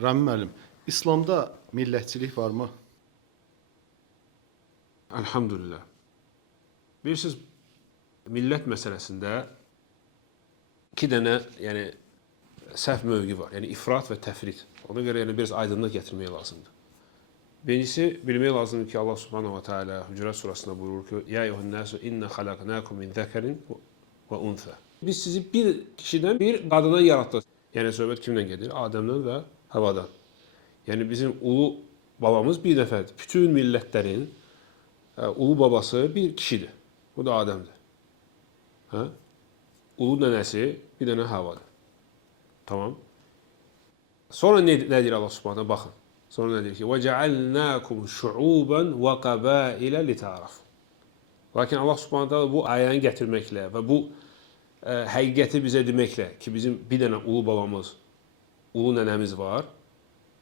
Rəmi müəllim, İslamda millətçilik varmı? Elhamdülillah. Bilirsiniz, millət məsələsində iki dənə səhv mövqi var. Yəni ifrat və təfrit. Ona görə biraz aydınlıq gətirmək lazımdır. Birincisi, bilmək lazımdır ki, Allah Subhanahu wa Taala Hucurat surasında buyurur ki: "Ya eyyuhan-nasu inna xalaqnakum min zakarin və untha." Biz sizi bir kişidən bir qadından yaratdıq. Yəni söhbət kimdən gedir? Adəmdən və Havadan. Yəni bizim ulu babamız bir nəfərdir. Bütün millətlərin ulu babası bir kişidir. Bu da Adəmdir. Hə? Ulu nənəsi bir dənə Havadır. Tamam. Sonra ne deyir Allah Subhanahu? Baxın. Sonra ne deyir ki: "وَجَعَلْنَاكُمْ شُعُوبًا وَقَبَائِلَ لِتَعَارَفُوا." Lakin Allah Subhanahu bu ayəni gətirməklə və bu həqiqəti bizə deməklə ki, bizim bir dənə ulu babamız, ulu nənəmiz var,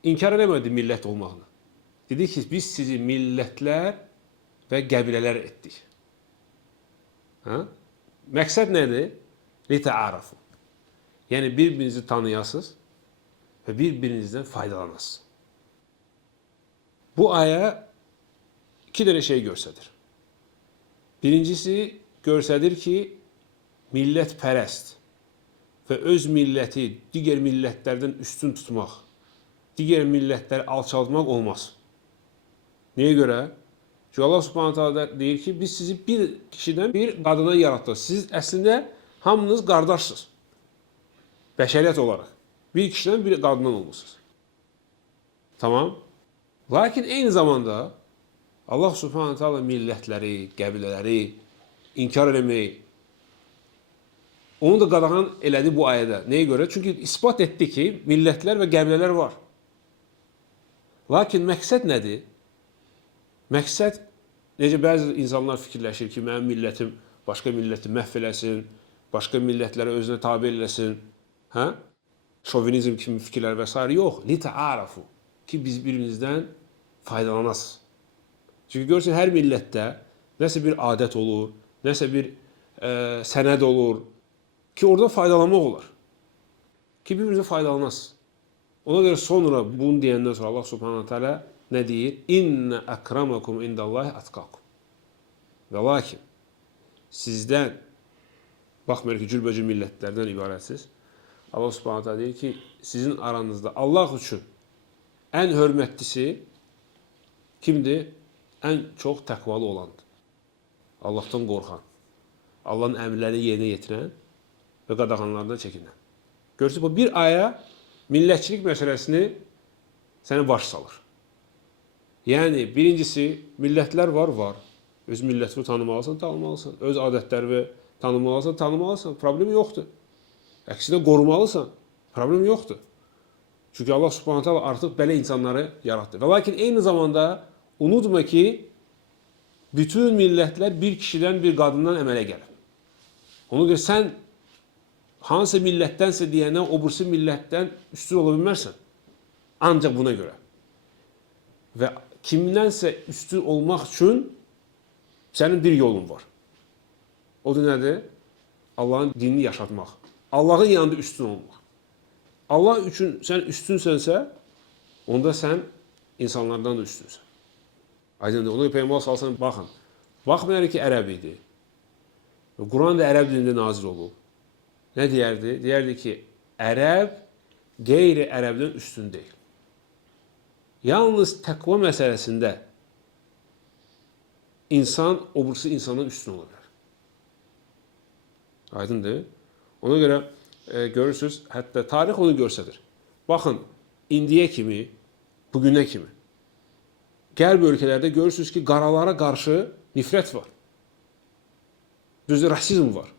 inkar eləmədi millət olmağını. Dedi ki, biz sizi millətlər və qəbilələr etdik. Hə? Məqsəd nədir? لِتَعَارَفُوا. Yəni bir-birinizi tanıyasınız və bir-birinizdən faydalanasınız. Bu ayə iki dənə şey göstərir. Birincisi göstərir ki, millətpərəst və öz milləti digər millətlərdən üstün tutmaq, digər millətləri alçaltmaq olmaz. Niyə görə? Çünki Allah Subhanahu taala deyir ki, biz sizi bir kişidən bir qadından yaratdıq. Siz əslində hamınız qardaşsınız. Bəşəriyyət olaraq. Bir kişiden bir qadından olmuşsunuz. Tamam. Lakin eyni zamanda Allah Subhanahu taala millətləri, qəbilələri inkar eləmək, onu da qadağan elədi bu ayədə. Nəyə görə? Çünki isbat etdi ki, millətlər və qəbilələr var. Lakin məqsəd nədir? Məqsəd, necə bəzi insanlar fikirləşir ki, mənim millətim başqa milləti məhv eləsin, başqa millətləri özünə tabe eləsin, hə? Şovinizm kimi fikirlər və s. yox. Lita'arafu. Ki biz birimizdən faydalanasız. Çünki görürsən, hər millətdə nəsə bir adət olur, nəsə bir sənəd olur ki, orada faydalanmaq olar. Ki birbirinizə faydalanasız. Ona görə sonra bunu deyəndən sonra Allah Subhanahu Teala nə deyir? İnne akramakum indallahi atqakum. Və lakin sizdən, baxmayın ki, cürbəcür millətlərdən ibarətsiz, Allah Subhanahu Teala deyir ki, sizin aranızda Allah üçün ən hörmətlisi kimdir? Ən çox təqvalı olandır. Allahdan qorxan, Allahın əmrlərini yerinə yetirən və qadağanlarından çəkinən. Görürsünüz, bu bir aya millətçilik məsələsini səni baş salır. Yəni, birincisi, millətlər var. Öz millətini tanımalısan, tanımalısan. Öz adətlərini tanımalısan, tanımalısan. Problem yoxdur. Əksinə qorumalısan. Problem yoxdur. Çünki Allah Subhanahu taala artıq belə insanları yaratdı. Və lakin eyni zamanda unutma ki, bütün millətlər bir kişidən, bir qadından əmələ gəlir. Ona görə sən hansı millətdənsə deyəndən o birisi millətdən üstün ola bilmərsən. Ancaq buna görə. Və kimdənsə üstün olmaq üçün sənin bir yolun var. O da nədir? Allahın dinini yaşatmaq. Allahın yanında üstün olmaq. Allah üçün sən üstünsənsə, onda sən insanlardan da üstünsən. Aydındır. Ona Peyğəmbər salsan baxın. Baxmayaraq ki, ərəb idi. Quran da ərəb dilində nazil olub. Nə deyərdi? Deyərdi ki, ərəb qeyri-ərəbdən üstün deyil. Yalnız təqva məsələsində insan o birisi insandan üstün ola bilər. Aydındır. Ona görə görürsünüz, hətta tarix onu göstərir. Baxın, indiyə kimi, bugünə kimi qərb ölkələrdə görürsünüz ki, qaralara qarşı nifrət var. Düzdür, rasizm var.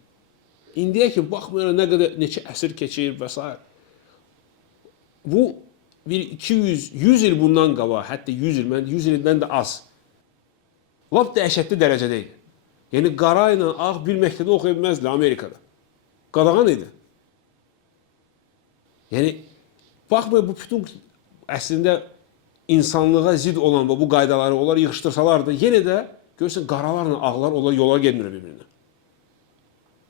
İndiyə kimi, baxmayaraq nə qədər neçə əsr keçir və s. Bu, bir 200, 100 il bundan qabaq, hətta 100 il, 100 ildən də az. Lap dəhşətli dərəcədə idi. Yəni, qara ilə ağ bir məktəbdə oxuya bilməzdilər Amerikada. Qadağan idi. Yəni, baxmayın, bu bütün əslində insanlığa zid olan bu qaydaları onlar yığışdırsalar da, yenə də görürsən, qaralarla ağlar onlar yola gelmir bir-birinə.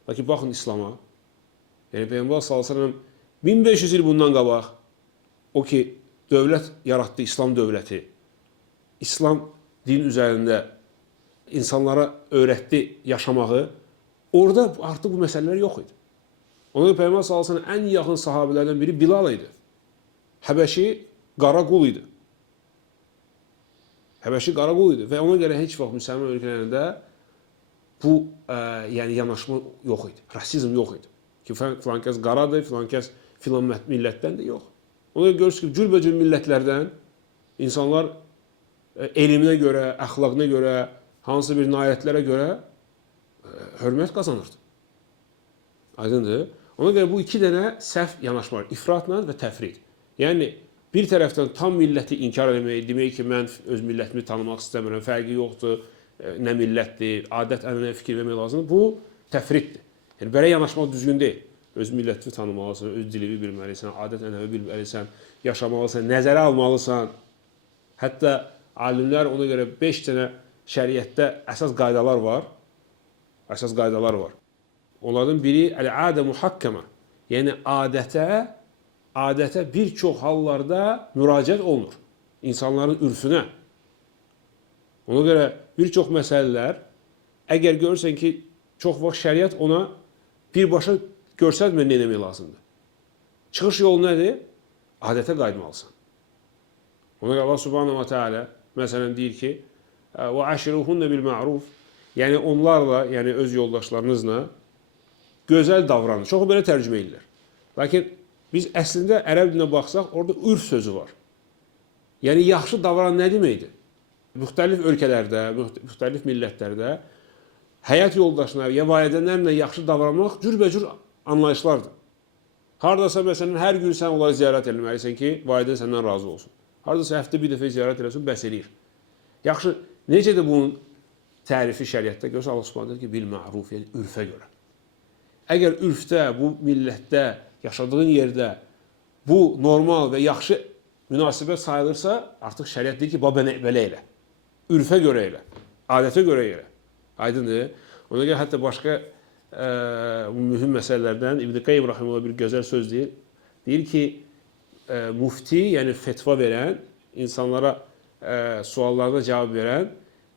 Lakin baxın İslam'a. Yəni, Peyğəmbər sallallahu əleyhi və səlləm 1500 il bundan qabaq o ki, dövlət yaratdı, İslam dövləti. İslam din üzərində insanlara öyrətdi yaşamağı. Orada artıq bu məsələlər yox idi. Ona görə Peyğəmbər sallallahu əleyhi və səlləm ən yaxın sahabelərdən biri Bilal idi. Həbəşi qara qul idi. Həbəşi qara qul idi və ona görə heç vaxt müsəlman ölkələrində bu yəni yanaşma yox idi. Rasizm yox idi. Ki filan kəs qaradır, filan kəs filan millətdən də yox. Ona görə görürsünüz ki, cürbəcür millətlərdən insanlar elminə görə, əxlaqına görə, hansı bir nailiyyətlərə görə hörmət qazanırdı. Aydındır? Ona görə bu iki dənə səhv yanaşma var. İfratla və təfrid. Yəni, bir tərəfdən tam milləti inkar etmək, demək ki, mən öz millətimi tanımaq istəmirəm, fərqi yoxdur, nə millətdir, adət, ənənəyə fikir vermək lazımdır. Bu, təfriddir. Yəni, belə yanaşmaq düzgün deyil. Öz millətini tanımalısan, öz dilini bilməlisən, adət, ənənəvi bilməlisən, yaşamalısan, nəzərə almalısan. Hətta alimlər ona görə 5 dənə şəriətdə əsas qaydalar var. Əsas qaydalar var. Onlardan biri əl-adə muhakkəmə. Yəni, adətə bir çox hallarda müraciət olunur. İnsanların ürfünə. Ona görə bir çox məsələlər, əgər görürsən ki, çox vaxt şəriət ona birbaşa görsətmə nə etmək lazımdır. Çıxış yolu nədir? Adətə qayıtmalısan. Ona görə Allah subhanahu wa ta'ala məsələn deyir ki, وَعَشِرُهُنَّ بِالْمَعْرُوفِ Yəni onlarla, yəni öz yoldaşlarınızla gözəl davranın. Çoxu belə tərcümə edirlər. Lakin biz əslində ərəb dilinə baxsaq, orada ürf sözü var. Yəni yaxşı davran nə deməkdir? Müxtəlif ölkələrdə, müxtəlif millətlərdə həyat yoldaşına ya valideynlərlə yaxşı davranmaq cürbəcür anlayışlardır. Hardasa məsələn hər gün sən onları ziyarət etməlisən ki, valideyn səndən razı olsun. Hardasa həftə bir dəfə ziyarət eləsən, bəs eləyir. Yaxşı, necədir bunun tərifi şəriətdə? Görürsə Allah Subhanahu ki, bil ma'ruf, yəni ürfə görə. Əgər ürfdə, bu millətdə, yaşadığın yerdə bu normal və yaxşı münasibət sayılırsa, artıq şəriət deyir ki, belə elə. Ürfə görə elə, adətə görə elə. Aydındır. Ona görə hətta başqa mühüm məsələlərdən İbn Qayyim rahimehullah bir gözəl söz deyir. Deyir ki, mufti, yəni fetva verən, insanlara suallarına cavab verən,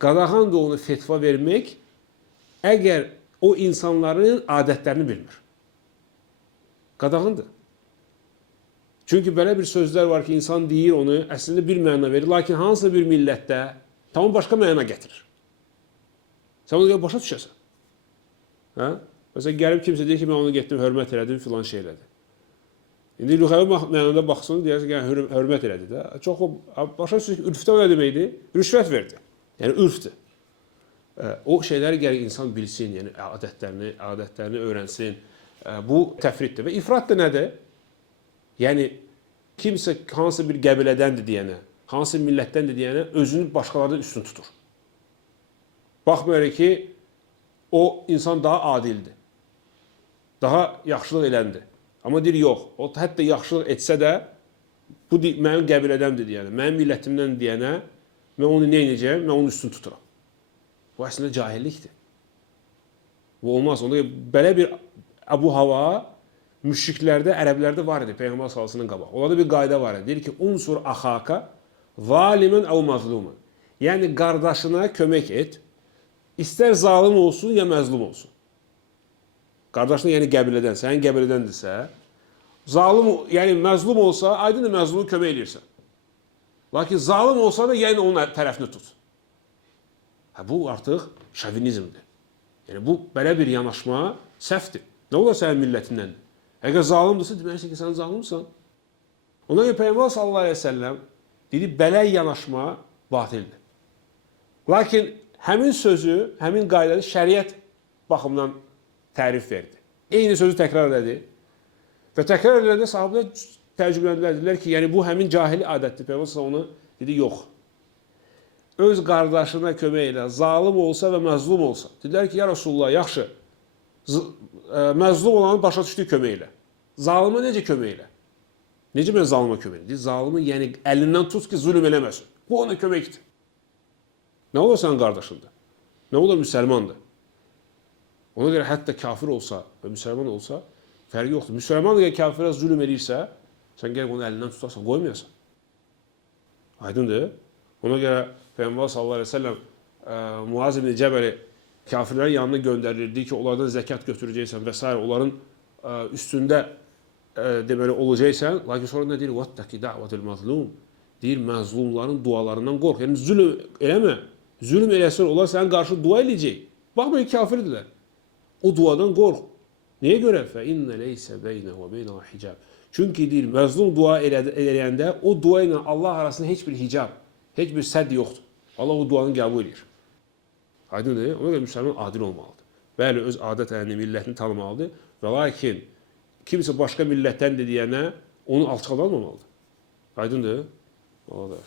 qadağandır onu fetva vermək, əgər o insanların adətlərini bilmir. Qadağandır. Çünki belə bir sözlər var ki, insan deyir onu, əslində bir məna verir, lakin hansısa bir millətdə tamam başqa məna gətirir. Sən onu başa düşəsən. Hə? Məsələn, gəlib kimsə deyir ki, mən onu getdim, hörmət elədim, filan şey elədi. İndi lüğəvi mənada baxsın, deyərsə ki, hörmət elədi də. Çox başa düşür ki, ürfdə o nə deməkdir? Rüşvət verdi. Yəni, ürfdür. O şeyləri gərək insan bilsin, yəni adətlərini öyrənsin. Bu təfriddir. Və ifrat da nədir? Yəni, kimsə hansı bir qəbilədəndir deyənə, hansı millətdəndir deyənə özünü başqalardan üstün tutur. Baxmayaraq ki, o insan daha adildir. Daha yaxşılıq eləndir. Amma deyir, yox, o hətta yaxşılıq etsə də, bu mənim qəbilədəmdir deyənə, mənim millətimdən deyənə, mən onu nə edəcəyəm, mən onu üstün tuturam. Bu əslində cahillikdir. Bu olmaz. Belə bir Əbu Hava müşriklərdə, ərəblərdə var idi, Peyğəmbər sallallahu qabaq. Onlarda bir qayda var idi. Deyir ki, unsur axaka zalimən əv mazlumun. Yəni, qardaşına kömək et, istər zalim olsun, ya məzlum olsun. Qardaşına, yəni qəbilədən, sənin qəbilədəndirsə, zalim, yəni məzlum olsa, aydın da məzlumu kömək edirsən. Lakin zalim olsa da, yəni onun tərəfini tut. Bu artıq şovinizmdir. Yəni, bu belə bir yanaşma səhvdir. Nə olar sənin millətindəndir? Əgər zalimdirsə, deməlisən ki, sən zalimsən. Ona görə Peyğəmbər sallallahu əleyhi və səlləm dedi, belə yanaşma batildir. Lakin həmin sözü, həmin qaydaları şəriət baxımından tərif verdi. Eyni sözü təkrar elədi. Və təkrar edəndə sahabələr təcrübələndirdilər ki, yəni bu həmin cahili adətdir. Peyğəmbər onu dedi, yox. Öz qardaşına kömək elə, zalim olsa və məzlum olsa. Dedilər ki, ya Rasulullah, yaxşı, məzlum olanı başa düşdüyü kömək elə. Zalimə necə kömək elə? Necə mən zalimə kömək elə? Zalimi, yəni əlindən tut ki, zülm eləməsin. Bu ona köməkdir. Nə olur sənin qardaşındır? Nə olur müsəlmandır? Ona görə hətta kafir olsa və müsəlman olsa, fərqi yoxdur. Müsəlman da kafirə zülm edirsə, sən gəlib onu əlindən tutarsan, qoymayasan. Aydındır. Ona görə Peyğəmbər sallallahu əleyhi və səlləm Muaz ibn Cəbəli kafirlərin yanına göndərilirdi ki, onlardan zəkat götürəcəksən və s. onların üstündə deməli olacaqsan. Lakin sonra nə deyir? Vattaqi da'vatul mazlum. Deyir, məzlumların dualarından qorx. Yəni zülm eləmə. Zülm eləsən onlar sənin qarşı dua eləyəcək. Baxmayın kafirdirlər. O duadan qorx. Nəyə görə? Fə innə leysə beynə və beynə hicab. Çünki deyir, məzlum dua eləyəndə o dua ilə Allah arasında heç bir hicab, heç bir sədd yoxdur. Allah o duanı qəbul edir. Aydındır? Ona görə müsəlman adil olmalıdır. Bəli, öz adət-ənənəsini, millətini tanımalıdır və lakin kimsə başqa millətdən deyənə onu alçaldanmamalıdır. Aydındır? Allah da.